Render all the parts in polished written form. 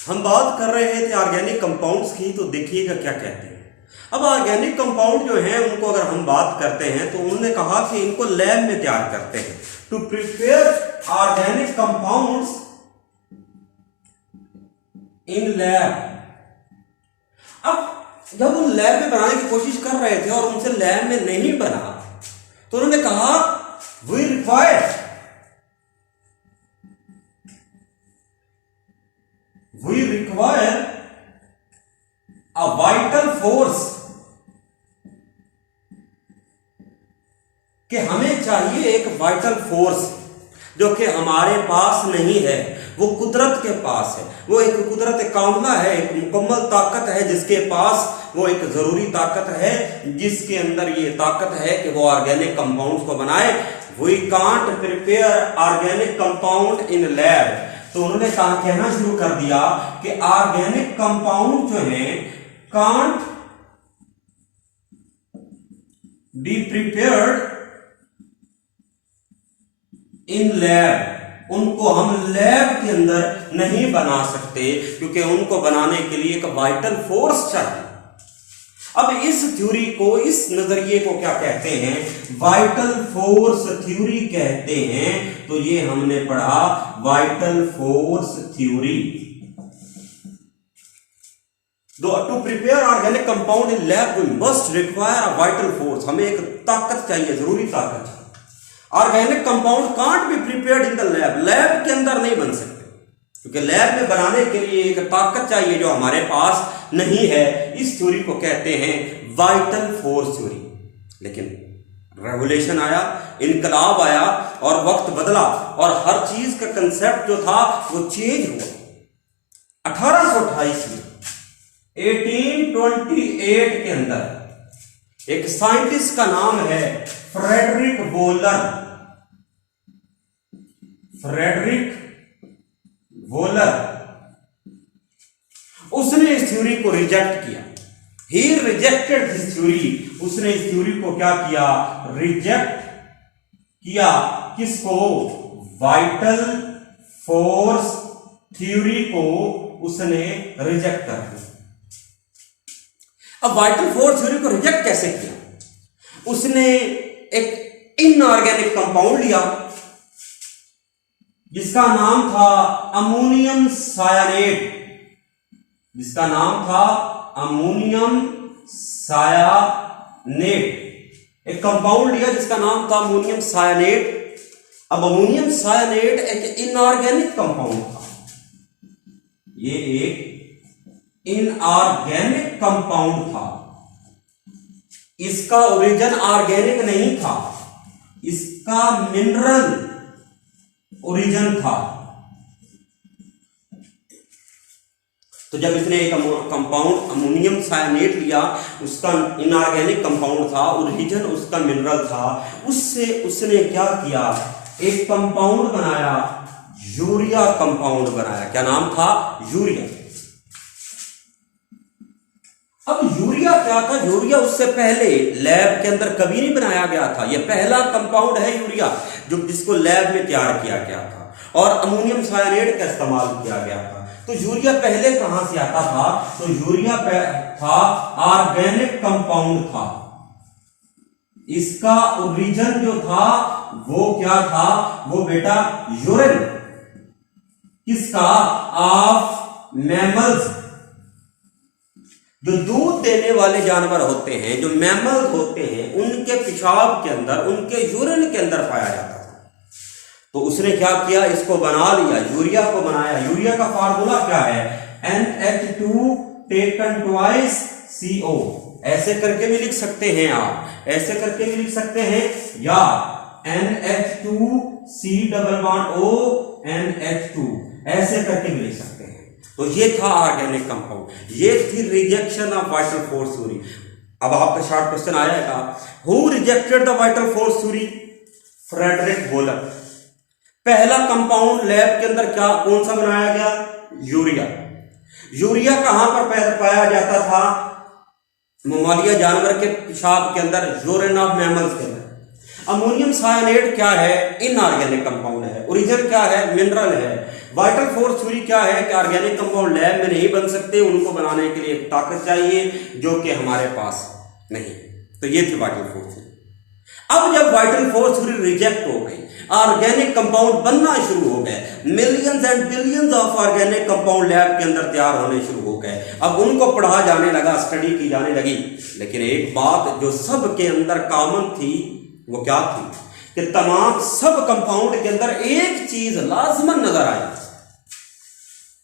हम बात कर रहे थे ऑर्गेनिक कंपाउंड्स की, तो देखिएगा क्या कहते हैं। अब ऑर्गेनिक कंपाउंड जो है उनको अगर हम बात करते हैं तो उन्होंने कहा कि इनको लैब में तैयार करते हैं। To prepare organic compounds in lab. अब जब वो लैब में बनाने की कोशिश कर रहे थे और उनसे लैब में नहीं बना, तो उन्होंने कहा we require a vital force, कि हमें चाहिए एक वाइटल फोर्स जो कि हमारे पास नहीं है, वो कुदरत के पास है। वो एक कुदरत कामना है, एक मुकम्मल ताकत है जिसके पास, वो एक जरूरी ताकत है जिसके अंदर ये ताकत है कि वो ऑर्गेनिक कंपाउंड्स को बनाए। We can't prepare organic compound in lab. तो उन्होंने कहना शुरू कर दिया कि ऑर्गेनिक कंपाउंड जो है can't be prepared in lab. उनको हम लैब के अंदर नहीं बना सकते क्योंकि उनको बनाने के लिए एक वाइटल फोर्स चाहिए। अब इस थ्योरी को, इस नजरिए को क्या कहते हैं? वाइटल फोर्स थ्योरी कहते हैं। तो ये हमने पढ़ा vital force theory. To prepare organic compound in lab we must require a vital force. हमें एक ताकत चाहिए, जरूरी ताकत चाहिए। Organic compound can't be prepared in the lab. Lab के अंदर नहीं बन सकते क्योंकि लैब में बनाने के लिए एक ताकत चाहिए जो हमारे पास नहीं है। इस थ्योरी को कहते हैं वाइटल फोर्स थ्योरी। लेकिन रेवोल्यूशन आया, इनकलाब आया और वक्त बदला और हर चीज का कंसेप्ट जो था वो चेंज हुआ। 1828 में 1828 के अंदर एक साइंटिस्ट का नाम है फ्रेडरिक वोलर। फ्रेडरिक वोलर, उसने इस थ्योरी को रिजेक्ट किया। ही रिजेक्टेड दिस थ्योरी। उसने इस थ्योरी को क्या किया? रिजेक्ट किया। किसको? वाइटल फोर्स थ्योरी को उसने रिजेक्ट कर दिया। अब वाइटल फोर्स थ्योरी को रिजेक्ट कैसे किया? उसने एक इनऑर्गेनिक कंपाउंड लिया जिसका नाम था अमोनियम सायानेट। जिसका नाम था अमोनियम सायानेट। एक कंपाउंड लिया जिसका नाम था अमोनियम सायानेट। अब अमोनियम सायानेट एक इनऑर्गेनिक कंपाउंड था। ये एक इनऑर्गेनिक कंपाउंड था। इसका ओरिजिन ऑर्गेनिक नहीं था, इसका मिनरल ओरिजिन था। तो जब इसने एक कंपाउंड अमोनियम सायानेट लिया, उसका इनऑर्गेनिक कंपाउंड था, ओरिजिन उसका मिनरल था, उससे उसने क्या किया? एक कंपाउंड बनाया, यूरिया कंपाउंड बनाया। क्या नाम था? यूरिया। अब यूरिया क्या था? यूरिया उससे पहले लैब के अंदर कभी नहीं बनाया गया था। यह पहला कंपाउंड है यूरिया जो जिसको लैब में तैयार किया गया था और अमोनियम सायानेट का इस्तेमाल किया गया था। तो यूरिया पहले कहां से आता था? तो यूरिया था ऑर्गेनिक कंपाउंड था। इसका ओरिजिन जो था वो क्या था? वो बेटा यूरिन। किसका? Of mammals. जो दूध देने वाले जानवर होते हैं, जो मैमल होते हैं, उनके पेशाब के अंदर, उनके यूरिन के अंदर पाया जाता था। तो उसने क्या किया? इसको बना लिया, यूरिया को बनाया। यूरिया का फार्मूला क्या है? NH2 taken twice CO। ऐसे करके भी लिख सकते हैं आप, ऐसे करके भी लिख सकते हैं, या NH2C double bond O NH2, ऐसे करके भी लिख सकते हैं। तो ये था ऑर्गेनिक कंपाउंड। ये थी rejection of vital force theory. अब आपका शॉर्ट क्वेश्चन आएगा, who rejected the vital force theory? Friedrich Wohler. पहला कंपाउंड लैब के अंदर क्या, कौन सा बनाया गया? यूरिया। यूरिया कहां पर पाया जाता था? ममालिया जानवर के पेशाब के अंदर, यूरिन ऑफ मैमल्स के अंदर। अमोनियम सायानेट क्या है? इनऑर्गेनिक कंपाउंड है। ओरिजिन क्या है? मिनरल है। वाइटल फोर्स थ्योरी क्या है कि ऑर्गेनिक कंपाउंड लैब में नहीं बन सकते, उनको बनाने के लिए ताकत चाहिए जो कि हमारे पास नहीं। तो ये थी वाइटल फोर्स थ्योरी। अब जब वाइटल फोर्स थ्योरी रिजेक्ट हो गई, ऑर्गेनिक कंपाउंड बनना शुरू हो गए, millions and billions of organic compound lab के अंदर तैयार होने शुरू हो गए, अब उनको पढ़ा जाने लगा, स्टडी की जाने लगी। लेकिन एक बात जो सबके अंदर कॉमन थी वो क्या थी कि तमाम सब कंपाउंड के अंदर एक चीज लाजमन नजर आई,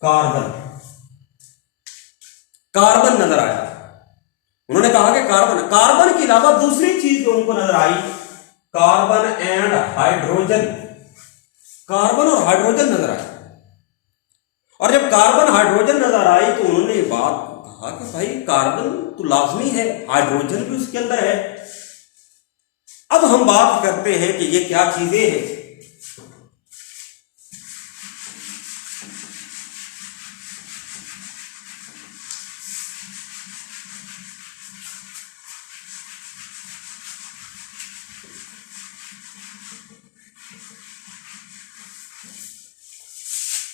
कार्बन। कार्बन नजर आया। उन्होंने कहा कि कार्बन के अलावा दूसरी चीज जो उनको नजर आई, कार्बन एंड हाइड्रोजन। कार्बन और हाइड्रोजन नजर आया। और जब कार्बन हाइड्रोजन नजर आई तो उन्होंने बात कहा कि भाई कार्बन तो लाजमी है, हाइड्रोजन भी उसके अंदर है। अब हम बात करते हैं कि ये क्या चीजें हैं।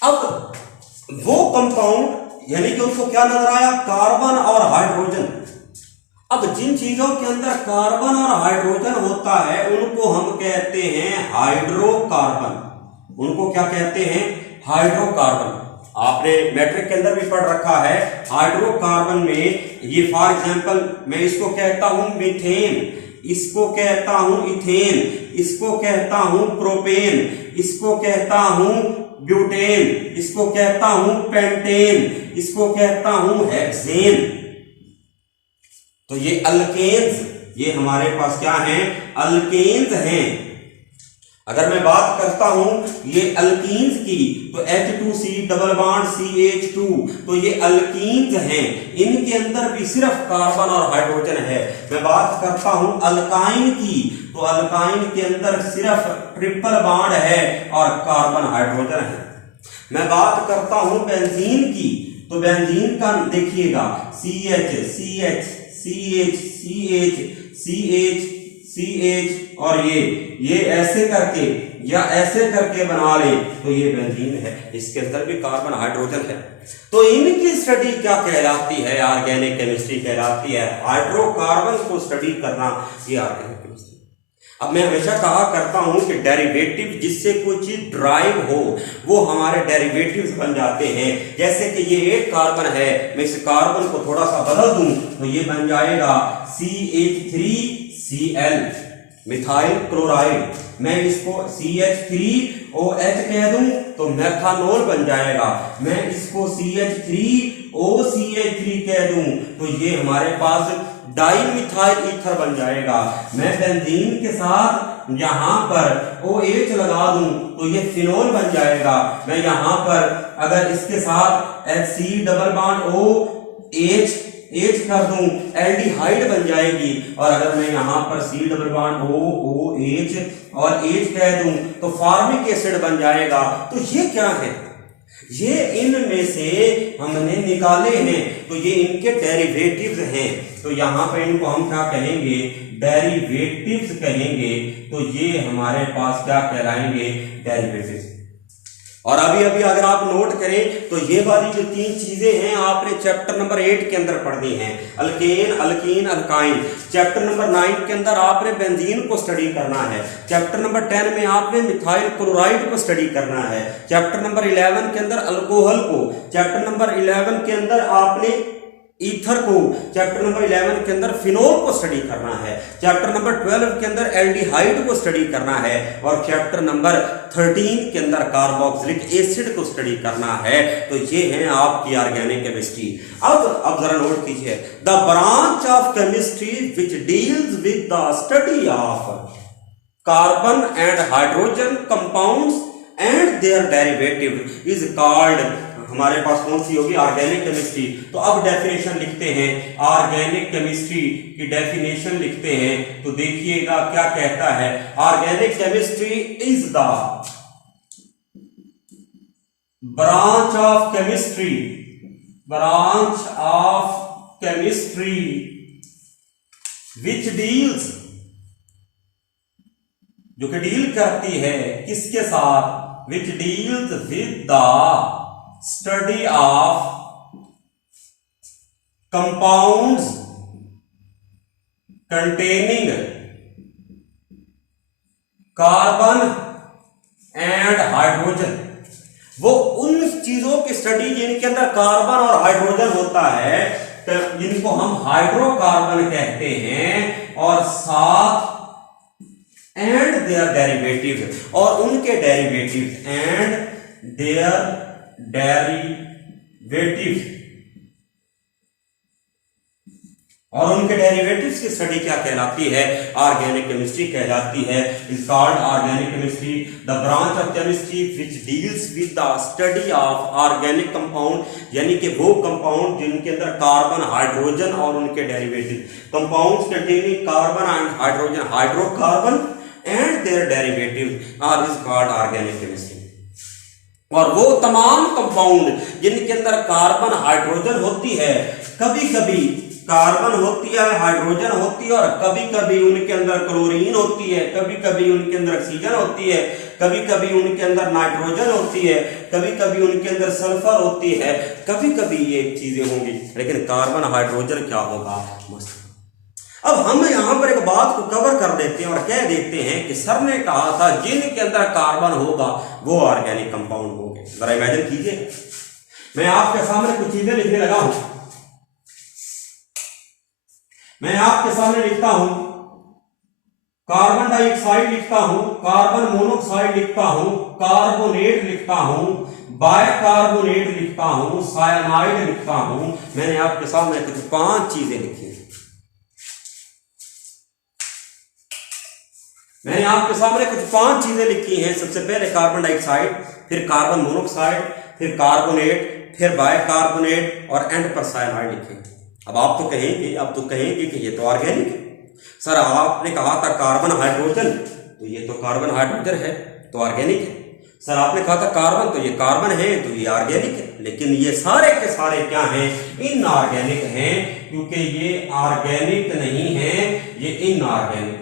अब वो कंपाउंड यानी कि उनको क्या नजर आया, कार्बन और हाइड्रोजन। अब जिन चीजों के अंदर कार्बन और हाइड्रोजन होता है उनको हम कहते हैं हाइड्रोकार्बन। उनको क्या कहते हैं, हाइड्रोकार्बन। आपने मैट्रिक के अंदर भी पढ़ रखा है। हाइड्रोकार्बन में ये फॉर एग्जांपल मैं इसको कहता हूं मीथेन, इसको कहता हूं इथेन, इसको कहता हूं प्रोपेन, इसको कहता हूं ब्यूटेन, इसको कहता हूं पेंटेन, इसको कहता हूं हेक्सेन। तो ये अल्केन्स, ये हमारे पास क्या हैं, अल्केन्स हैं। अगर मैं बात करता हूं ये अल्कीन्स की तो H2C डबल बॉन्ड CH2, तो ये अल्कीन्स हैं। इनके अंदर भी सिर्फ कार्बन और हाइड्रोजन है। मैं बात करता हूं अल्काइन की तो अल्काइन के अंदर सिर्फ ट्रिपल बॉन्ड है और कार्बन हाइड्रोजन है। मैं बात करता हूं बेंजीन की तो बेंजीन का देखिएगा CH CH CH CH CH CH और ये ऐसे करके या ऐसे करके बना ले तो ये बेंजीन है। इसके अंदर भी कार्बन हाइड्रोजन है। तो इनकी स्टडी क्या कहलाती है, ऑर्गेनिक केमिस्ट्री कहलाती है। हाइड्रोकार्बन को स्टडी करना ये ऑर्गेनिक केमिस्ट्री। अब मैं हमेशा कहा करता हूं कि डेरिवेटिव जिससे कोई चीज ड्राइव हो वो हमारे डेरिवेटिव्स बन जाते हैं। जैसे कि ये एक कार्बन है, मैं इस कार्बन को थोड़ा सा बदल दूं तो ये बन जाएगा CH3Cl मिथाइल क्लोराइड। मैं इसको CH3OH कह दूं तो मेथानॉल बन जाएगा। मैं इसको CH3OCH3 कह दूं तो ये हमारे पास डाइमिथाइल ईथर बन जाएगा। मैं बेंजीन के साथ यहां पर OH लगा दूं तो ये फिनोल बन जाएगा। मैं यहां पर अगर इसके साथ HC डबल बॉन्ड OH कर दूं एल्डिहाइड बन जाएगी। और अगर मैं यहां पर C डबल बॉन्ड OH और H कह दूं तो फॉर्मिक एसिड बन जाएगा। तो ये क्या है, ये इनमें से हमने निकाले हैं तो ये इनके डेरिवेटिव्स हैं। तो यहां पे इनको हम क्या कहेंगे, डेरिवेटिव्स कहेंगे। तो ये हमारे पास क्या कहलाएंगे, डेरिवेटिव्स। और अभी अभी अगर आप नोट करें तो ये वाली जो तीन चीजें हैं आपने चैप्टर नंबर 8 के अंदर पढ़नी है, alkane alkene alkyne. Chapter number 9 के अंदर आपने बेंजीन को स्टडी करना है। चैप्टर नंबर 10 में आपने मिथाइल क्लोराइड को स्टडी करना है। चैप्टर नंबर 11 के अंदर अल्कोहल को, चैप्टर नंबर 11 के अंदर आपने ईथर को, चैप्टर नंबर 11 के अंदर फिनोल को स्टडी करना है। चैप्टर नंबर 12 के अंदर एल्डिहाइड को स्टडी करना है। और चैप्टर नंबर 13 के अंदर कार्बोक्सिलिक एसिड को स्टडी करना है। तो ये हैं आपकी ऑर्गेनिक केमिस्ट्री। अब जरा नोट कीजिए, the branch of chemistry which deals with the study of carbon and hydrogen compounds and their derivative is called, हमारे पास कौन सी होगी, ऑर्गेनिक केमिस्ट्री। तो अब डेफिनेशन लिखते हैं, ऑर्गेनिक केमिस्ट्री की डेफिनेशन लिखते हैं। तो देखिएगा क्या कहता है, organic chemistry is the branch of chemistry, branch of chemistry which deals, जो कि डील करती है किसके साथ, which deals with the study of compounds containing carbon and hydrogen. वो उन चीजों की स्टडी जिनके अंदर कार्बन और हाइड्रोजन होता है, तो जिनको हम हाइड्रोकार्बन कहते हैं, और साथ एंड देयर डेरिवेटिव, और उनके डेरिवेटिव, एंड देयर डेरिवेटिव, और उनके डेरिवेटिव्स की स्टडी क्या कहलाती है? ऑर्गेनिक केमिस्ट्री कहलाती है। Is called organic chemistry, the branch of chemistry which deals with the study of organic compound, यानी कि वो कंपाउंड जिनके अंदर कार्बन, हाइड्रोजन और उनके derivative, compounds containing carbon and hydrogen, hydrocarbon and their derivative are is called organic chemistry. और वो तमाम कंपाउंड जिनके अंदर कार्बन, हाइड्रोजन होती है, कभी कभी कार्बन होती है, हाइड्रोजन होती है, और कभी कभी उनके अंदर क्लोरीन होती है, कभी कभी उनके अंदर ऑक्सीजन होती है, कभी कभी उनके अंदर नाइट्रोजन होती है, कभी कभी उनके अंदर सल्फर होती है, कभी कभी ये चीजें होंगी, लेकिन कार्बन, हाइड्रोजन क्या होगा? मस्त। अब हम यहां पर एक बात को कवर कर देते हैं और कह देते हैं कि सर ने कहा था जिनके अंदर कार्बन होगा वो ऑर्गेनिक कंपाउंड होंगे। जरा इमेजिन कीजिए, मैं आपके सामने कुछ चीजें लिखने लगा हूं, मैं आपके सामने लिखता हूं कार्बन डाइऑक्साइड लिखता हूं, कार्बन मोनोऑक्साइड लिखता हूं, कार्बोनेट लिखता हूं, बाइकार्बोनेट लिखता हूं, साइनाइड लिखता हूं। मैंने आपके सामने कुछ 5 चीजें लिखी हैं। मैंने आपके सामने कुछ 5 चीजें लिखी हैं। सबसे पहले कार्बन डाइऑक्साइड, फिर कार्बन मोनोऑक्साइड, फिर कार्बोनेट, फिर बाइकार्बोनेट और एंड पर साइनाइड लिखे। अब आप तो कहेंगे कि ये तो ऑर्गेनिक है। सर आपने कहा था कार्बन हाइड्रोजन, तो ये तो कार्बन हाइड्रोजन है, तो ऑर्गेनिक है। सर आपने कहा था कार्बन, तो ये कार्बन है, तो ये ऑर्गेनिक है। लेकिन ये सारे के सारे क्या हैं? इनऑर्गेनिक हैं, क्योंकि ये ऑर्गेनिक नहीं है, ये इनऑर्गेनिक।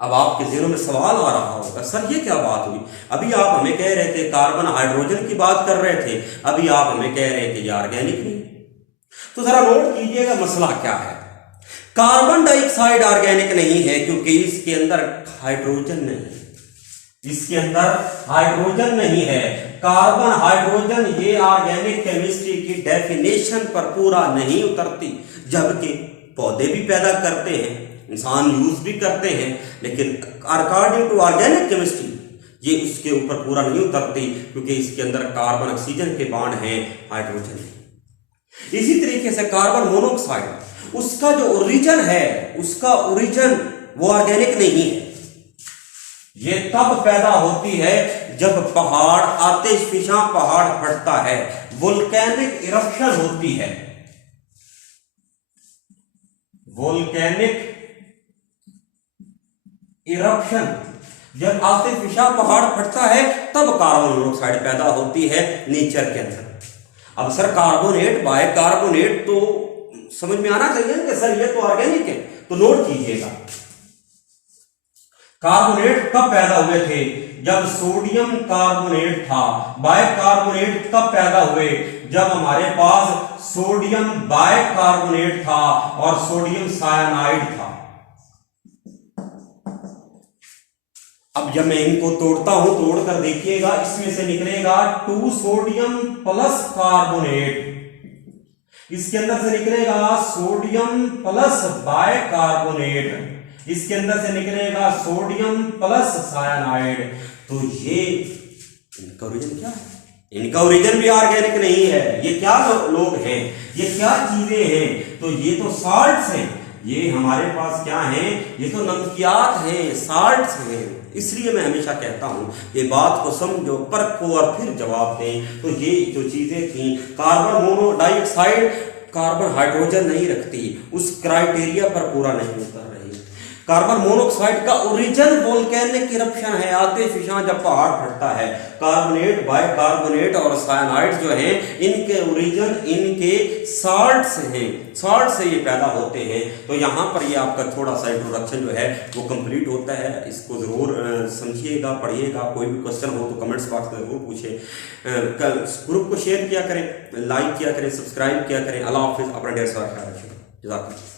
अब आपके ज़हनों में सवाल आ रहा होगा, सर ये क्या बात हुई? अभी आप हमें कह रहे थे कार्बन हाइड्रोजन की बात कर रहे थे, अभी आप हमें कह रहे थे ये ऑर्गेनिक नहीं। तो जरा नोट कीजिएगा मसला क्या है। कार्बन डाइऑक्साइड ऑर्गेनिक नहीं है क्योंकि इसके अंदर हाइड्रोजन नहीं, इसके अंदर हाइड्रोजन नहीं है। कार्बन, हाइड्रोजन ये ऑर्गेनिक केमिस्ट्री की डेफिनेशन पर पूरा नहीं उतरती, जबकि पौधे भी पैदा करते हैं, इंसान यूज भी करते हैं, लेकिन अकॉर्डिंग टू ऑर्गेनिक केमिस्ट्री ये उसके ऊपर पूरा नहीं उतरती, क्योंकि इसके अंदर कार्बन ऑक्सीजन के बॉन्ड हैं, हाइड्रोजन नहीं। इसी तरीके से कार्बन मोनोऑक्साइड, उसका जो ओरिजिन है, उसका ओरिजिन वो ऑर्गेनिक नहीं है। ये तब पैदा होती है जब पहाड़, आतिशफिशा पहाड़ फटता है, वोल्केनिक इरप्शन होती है। वोल्केनिक इरप्शन, जब आतिशफिशा पहाड़ फटता है तब कार्बन मोनोऑक्साइड पैदा होती है नेचर के अंदर। अब सर कार्बोनेट, बाइकार्बोनेट तो समझ में आना चाहिए कि सर ये तो ऑर्गेनिक है। तो नोट कीजिएगा, कार्बोनेट कब पैदा हुए थे? जब सोडियम कार्बोनेट था। बाइकार्बोनेट कब पैदा हुए? जब हमारे पास सोडियम बाइकार्बोनेट था और सोडियम साइनाइड था। अब जब मैं इनको तोड़ता हूं, तोड़कर देखिएगा, इसमें से निकलेगा 2 सोडियम प्लस कार्बोनेट, इसके अंदर से निकलेगा सोडियम प्लस बाइकार्बोनेट, इसके अंदर से निकलेगा सोडियम प्लस साइनाइड। तो ये इनका ओरिजिन क्या है? इनका ओरिजिन भी ऑर्गेनिक नहीं है। ये क्या लोग हैं? ये क्या चीजें हैं? तो ये तो साल्ट्स हैं। ये हमारे पास क्या हैं? ये तो नमकियात हैं, साल्ट्स हैं। इसलिए मैं हमेशा कहता हूं ये बात को समझो, परखो और फिर जवाब दें। तो ये जो चीजें थी, carbon mono dioxide carbon hydrogen नहीं रखती, उस क्राइटेरिया पर पूरा नहीं उतर रही। कार्बन मोनोऑक्साइड का ओरिजिन वोल्केनिक इरप्शन है, आतिशफशां जब पहाड़ फटता है। कार्बोनेट, बाइकार्बोनेट और साइनाइड जो हैं इनके ओरिजिन इनके साल्ट से हैं, साल्ट से ये पैदा होते हैं। तो यहाँ पर ये आपका थोड़ा सा इंट्रोडक्शन जो है वो कंप्लीट होता है। इसको जरूर समझिएगा, पढ़िएगा। कोई भी क्वेश्चन हो तो कमेंट्स बॉक्स में जरूर पूछे। ग्रुप को शेयर किया करें, लाइक किया करें, सब्सक्राइब किया करें। अल्लाह हाफिज़, अपना ढेर सारा ख्याल रखिएगा। जज़ाकल्लाह।